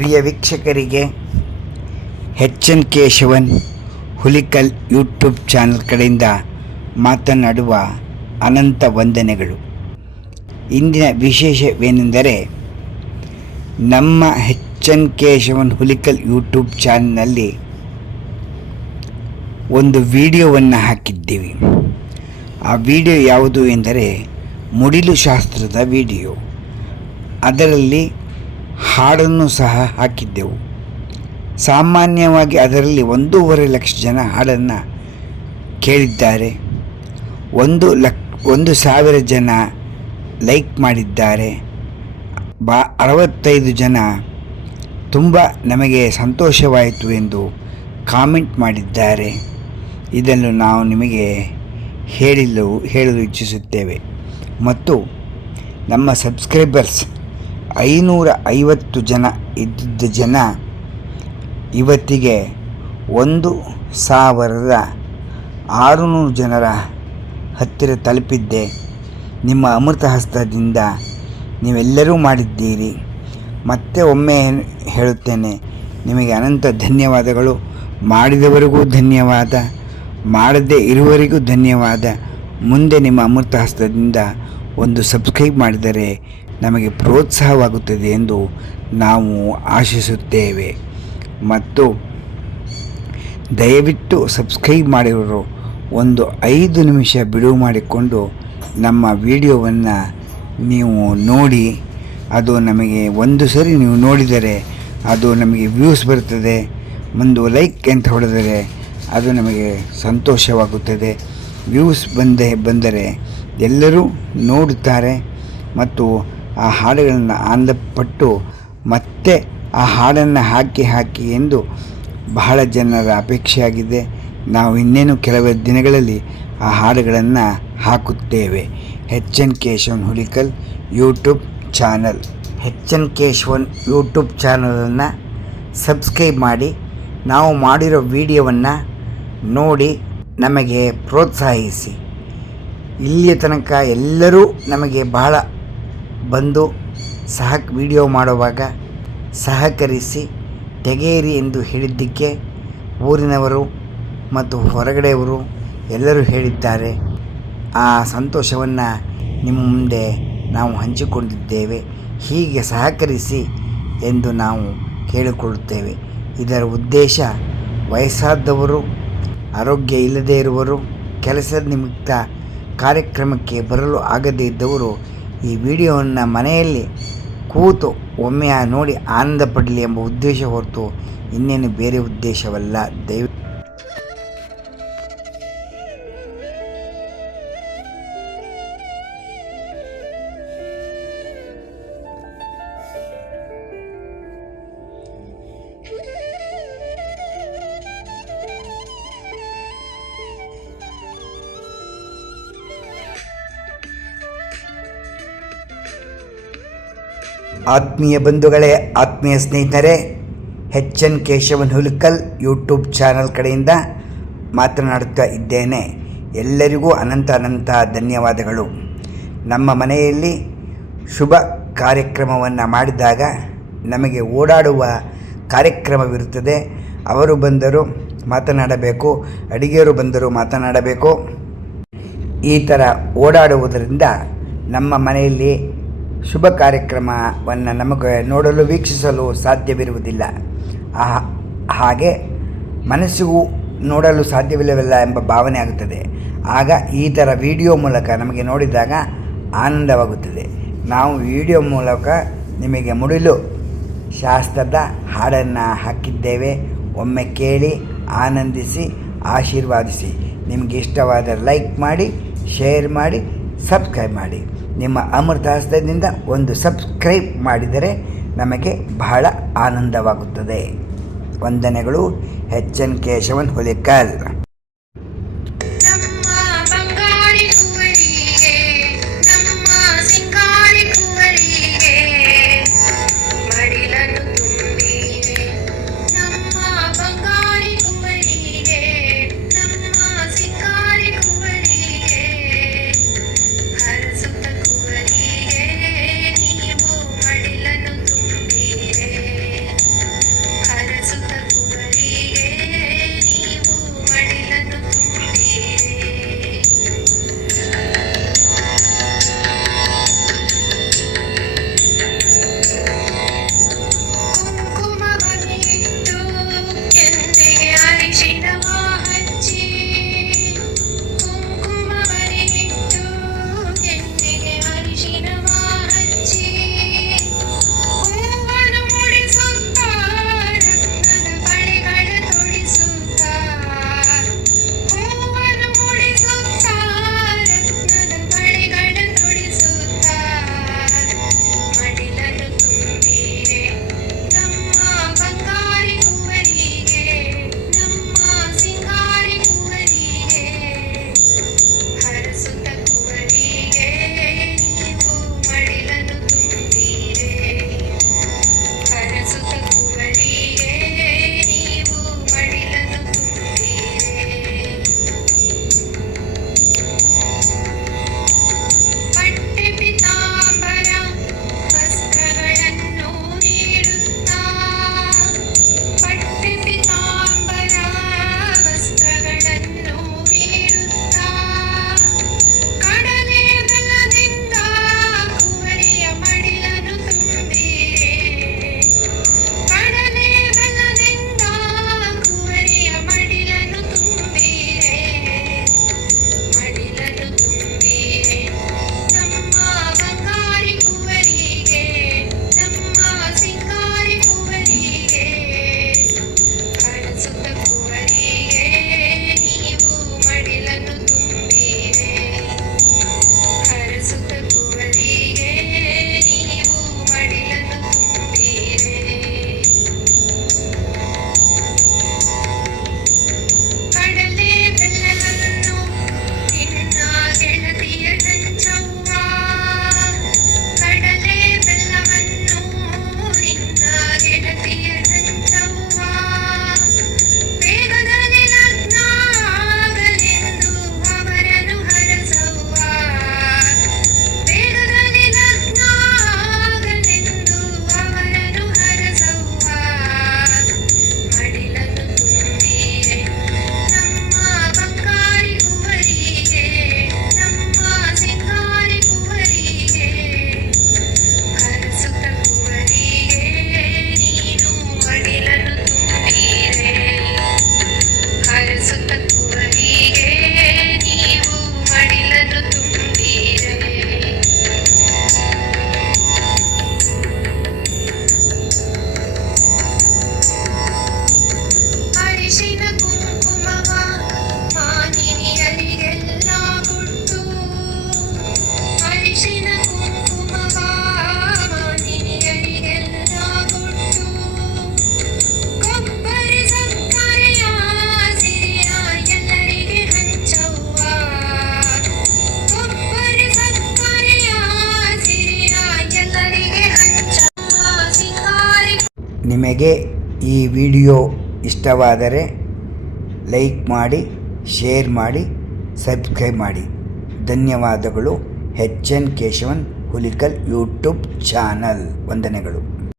ಪ್ರಿಯ ವೀಕ್ಷಕರಿಗೆ N Keshavan Hulikal YouTube channel ಕಡೆಯಿಂದ ಮಾತನಾಡುವ ಅನಂತ ವಂದನೆಗಳು. ಇಂದಿನ ವಿಶೇಷವೇನೆಂದರೆ, ನಮ್ಮ ಎನ್ ಕೇಶವನ್ ಹುಲಿಕಲ್ ಯೂಟ್ಯೂಬ್ ಚಾನಲ್ನಲ್ಲಿ ಒಂದು ವಿಡಿಯೋವನ್ನು ಹಾಕಿದ್ದೀವಿ. ಆ ವಿಡಿಯೋ ಯಾವುದು ಎಂದರೆ ಮುಡಿಲು ಶಾಸ್ತ್ರದ ವಿಡಿಯೋ. ಅದರಲ್ಲಿ ಹಾಡನ್ನು ಸಹ ಹಾಕಿದ್ದೆವು. ಸಾಮಾನ್ಯವಾಗಿ ಅದರಲ್ಲಿ 1.5 ಲಕ್ಷ ಜನ ಹಾಡನ್ನು ಕೇಳಿದ್ದಾರೆ. 1,000 ಜನ ಲೈಕ್ ಮಾಡಿದ್ದಾರೆ. 65 ಜನ ತುಂಬ ನಮಗೆ ಸಂತೋಷವಾಯಿತು ಎಂದು ಕಾಮೆಂಟ್ ಮಾಡಿದ್ದಾರೆ. ಇದನ್ನು ನಾವು ನಿಮಗೆ ಹೇಳಲು ಇಚ್ಛಿಸುತ್ತೇವೆ. ಮತ್ತು ನಮ್ಮ ಸಬ್ಸ್ಕ್ರೈಬರ್ಸ್ 550 ಜನ ಇದ್ದಿದ್ದ ಜನ ಇವತ್ತಿಗೆ 1,600 ಜನರ ಹತ್ತಿರ ತಲುಪಿದ್ದೆ. ನಿಮ್ಮ ಅಮೃತ ಹಸ್ತದಿಂದ ನೀವೆಲ್ಲರೂ ಮಾಡಿದ್ದೀರಿ. ಮತ್ತೆ ಒಮ್ಮೆ ಹೇಳುತ್ತೇನೆ, ನಿಮಗೆ ಅನಂತ ಧನ್ಯವಾದಗಳು. ಮಾಡಿದವರಿಗೂ ಧನ್ಯವಾದ, ಮಾಡದೇ ಇರುವವರಿಗೂ ಧನ್ಯವಾದ. ಮುಂದೆ ನಿಮ್ಮ ಅಮೃತ ಹಸ್ತದಿಂದ ಒಂದು ಸಬ್ಸ್ಕ್ರೈಬ್ ಮಾಡಿದರೆ ನಮಗೆ ಪ್ರೋತ್ಸಾಹವಾಗುತ್ತದೆ ಎಂದು ನಾವು ಆಶಿಸುತ್ತೇವೆ. ಮತ್ತು ದಯವಿಟ್ಟು ಸಬ್ಸ್ಕ್ರೈಬ್ ಮಾಡಿರೋರು ಒಂದು 5 ನಿಮಿಷ ಬಿಡುವು ಮಾಡಿಕೊಂಡು ನಮ್ಮ ವಿಡಿಯೋವನ್ನು ನೀವು ನೋಡಿ. ಅದು ನಮಗೆ ಒಂದು ಸರಿ ನೀವು ನೋಡಿದರೆ ಅದು ನಮಗೆ ವ್ಯೂಸ್ ಬರ್ತದೆ. ಒಂದು ಲೈಕ್ ಅಂತ ಹೊಡೆದರೆ ಅದು ನಮಗೆ ಸಂತೋಷವಾಗುತ್ತದೆ. ವ್ಯೂಸ್ ಬಂದರೆ ಎಲ್ಲರೂ ನೋಡುತ್ತಾರೆ ಮತ್ತು ಆ ಹಾಡುಗಳನ್ನು ಆನಂದಪಟ್ಟು ಮತ್ತೆ ಆ ಹಾಡನ್ನು ಹಾಕಿ ಎಂದು ಬಹಳ ಜನರ ಅಪೇಕ್ಷೆಯಾಗಿದೆ. ನಾವು ಇನ್ನೇನು ಕೆಲವೇ ದಿನಗಳಲ್ಲಿ ಆ ಹಾಡುಗಳನ್ನು ಹಾಕುತ್ತೇವೆ. N Keshavan Hulikal YouTube channel. N Keshavan YouTube ಚಾನಲನ್ನು ಸಬ್ಸ್ಕ್ರೈಬ್ ಮಾಡಿ, ನಾವು ಮಾಡಿರೋ ವಿಡಿಯೋವನ್ನು ನೋಡಿ ನಮಗೆ ಪ್ರೋತ್ಸಾಹಿಸಿ. ಇಲ್ಲಿಯ ತನಕ ಎಲ್ಲರೂ ನಮಗೆ ಬಹಳ ಬಂದು ವಿಡಿಯೋ ಮಾಡುವಾಗ ಸಹಕರಿಸಿ ತೆಗೆಯಿರಿ ಎಂದು ಹೇಳಿದ್ದಕ್ಕೆ ಊರಿನವರು ಮತ್ತು ಹೊರಗಡೆಯವರು ಎಲ್ಲರೂ ಹೇಳಿದ್ದಾರೆ. ಆ ಸಂತೋಷವನ್ನು ನಿಮ್ಮ ಮುಂದೆ ನಾವು ಹಂಚಿಕೊಂಡಿದ್ದೇವೆ. ಹೀಗೆ ಸಹಕರಿಸಿ ಎಂದು ನಾವು ಕೇಳಿಕೊಳ್ಳುತ್ತೇವೆ. ಇದರ ಉದ್ದೇಶ, ವಯಸ್ಸಾದವರು, ಆರೋಗ್ಯ ಇಲ್ಲದೇ ಇರುವರು, ಕೆಲಸದ ನಿಮಿತ್ತ ಕಾರ್ಯಕ್ರಮಕ್ಕೆ ಬರಲು ಆಗದೇ ಇದ್ದವರು ಈ ವಿಡಿಯೋವನ್ನು ಮನೆಯಲ್ಲಿ ಕೂತು ಒಮ್ಮೆ ನೋಡಿ ಆನಂದ ಪಡಲಿ ಎಂಬ ಉದ್ದೇಶ ಹೊರತು ಇನ್ನೇನು ಬೇರೆ ಉದ್ದೇಶವಲ್ಲ. ಆತ್ಮೀಯ ಬಂಧುಗಳೇ, ಆತ್ಮೀಯ ಸ್ನೇಹಿತರೆ, N Keshavan Hulikal YouTube channel ಕಡೆಯಿಂದ ಮಾತನಾಡುತ್ತಾ ಇದ್ದೇನೆ. ಎಲ್ಲರಿಗೂ ಅನಂತ ಧನ್ಯವಾದಗಳು. ನಮ್ಮ ಮನೆಯಲ್ಲಿ ಶುಭ ಕಾರ್ಯಕ್ರಮವನ್ನು ಮಾಡಿದಾಗ ನಮಗೆ ಓಡಾಡುವ ಕಾರ್ಯಕ್ರಮವಿರುತ್ತದೆ. ಅವರು ಬಂದರು ಮಾತನಾಡಬೇಕು, ಅಡಿಗೆಯವರು ಬಂದರು ಮಾತನಾಡಬೇಕು. ಈ ಥರ ಓಡಾಡುವುದರಿಂದ ನಮ್ಮ ಮನೆಯಲ್ಲಿ ಶುಭ ಕಾರ್ಯಕ್ರಮವನ್ನು ನಮಗೆ ನೋಡಲು ವೀಕ್ಷಿಸಲು ಸಾಧ್ಯವಿರುವುದಿಲ್ಲ. ಹಾಗೆ ಮನಸ್ಸಿಗೂ ನೋಡಲು ಸಾಧ್ಯವಿಲ್ಲವಿಲ್ಲ ಎಂಬ ಭಾವನೆ ಆಗುತ್ತದೆ. ಆಗ ಈ ಥರ ವಿಡಿಯೋ ಮೂಲಕ ನಮಗೆ ನೋಡಿದಾಗ ಆನಂದವಾಗುತ್ತದೆ. ನಾವು ವಿಡಿಯೋ ಮೂಲಕ ನಿಮಗೆ ಮುಡಿಲು ಶಾಸ್ತ್ರದ ಹಾಡನ್ನು ಹಾಕಿದ್ದೇವೆ. ಒಮ್ಮೆ ಕೇಳಿ ಆನಂದಿಸಿ ಆಶೀರ್ವಾದಿಸಿ. ನಿಮಗೆ ಇಷ್ಟವಾದ ಲೈಕ್ ಮಾಡಿ, ಶೇರ್ ಮಾಡಿ, ಸಬ್ಸ್ಕ್ರೈಬ್ ಮಾಡಿ. ನಿಮ್ಮ ಅಮೃತ ಹಸ್ತದಿಂದ ಒಂದು ಸಬ್ಸ್ಕ್ರೈಬ್ ಮಾಡಿದರೆ ನಮಗೆ ಬಹಳ ಆನಂದವಾಗುತ್ತದೆ. ವಂದನೆಗಳು. ಎನ್ ಕೇಶವನ್ ಹುಲಿಕಲ್. ನಿಮಗೆ ಈ ವಿಡಿಯೋ ಇಷ್ಟವಾದರೆ ಲೈಕ್ ಮಾಡಿ, ಶೇರ್ ಮಾಡಿ, ಸಬ್ಸ್ಕ್ರೈಬ್ ಮಾಡಿ. ಧನ್ಯವಾದಗಳು. H N Keshavan Hulikal YouTube channel. ವಂದನೆಗಳು.